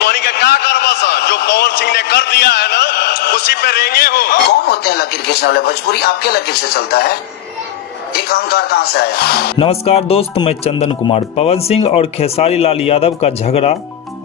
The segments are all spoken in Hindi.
धोनी का क्या करवा सा जो पवन सिंह ने कर दिया है ना, उसी पे रेंगे हो। कौन होते हैं लकीर खींचने वाले? भोजपुरी आपके लकीर से चलता है, एक अहंकार कहाँ से आया? नमस्कार दोस्त, मैं चंदन कुमार। पवन सिंह और खेसारी लाल यादव का झगड़ा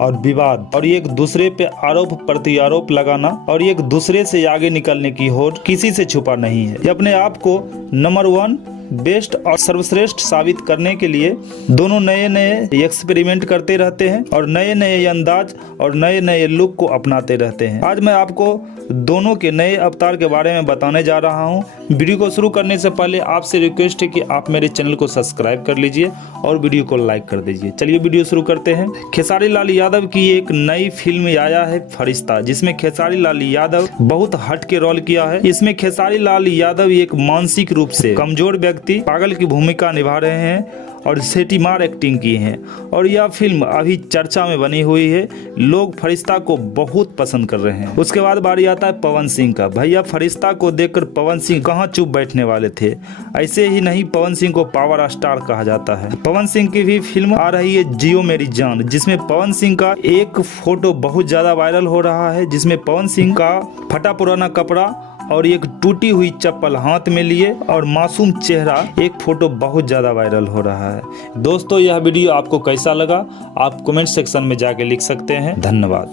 और विवाद और एक दूसरे पे आरोप प्रत्यारोप लगाना और एक दूसरे से आगे निकलने की होड़ किसी से छुपा नहीं है। ये अपने आप को नंबर 1 बेस्ट और सर्वश्रेष्ठ साबित करने के लिए दोनों नए नए एक्सपेरिमेंट करते रहते हैं और नए नए अंदाज और नए नए लुक को अपनाते रहते हैं। आज मैं आपको दोनों के नए अवतार के बारे में बताने जा रहा हूं। वीडियो को शुरू करने से पहले आपसे रिक्वेस्ट है कि आप मेरे चैनल को सब्सक्राइब कर लीजिए और वीडियो को लाइक कर दीजिए। चलिए वीडियो शुरू करते हैं। खेसारी लाल यादव की एक नई फिल्म आया है फरिश्ता, जिसमें खेसारी लाल यादव बहुत हट के रोल किया है। इसमें खेसारी लाल यादव एक मानसिक रूप से कमजोर व्यक्ति पागल की भूमिका निभा रहे हैं और सेटिमार एक्टिंग की है और यह फिल्म अभी चर्चा में बनी हुई है। लोग फरिश्ता को बहुत पसंद कर रहे हैं। उसके बाद बारी आता है पवन सिंह का। भैया, फरिश्ता को देखकर पवन सिंह कहां चुप बैठने वाले थे। ऐसे ही नहीं, पवन सिंह को पावर स्टार कहा जाता है। पवन सिंह की भी फिल्म आ रही है जियो मेरी जान, जिसमें पवन सिंह का एक फोटो बहुत ज्यादा वायरल हो रहा है, जिसमें पवन सिंह का फटा पुराना कपड़ा और एक टूटी हुई चप्पल हाथ में लिए और मासूम चेहरा एक फोटो बहुत ज्यादा वायरल हो रहा है। दोस्तों, यह वीडियो आपको कैसा लगा आप कमेंट सेक्शन में जाके लिख सकते हैं। धन्यवाद।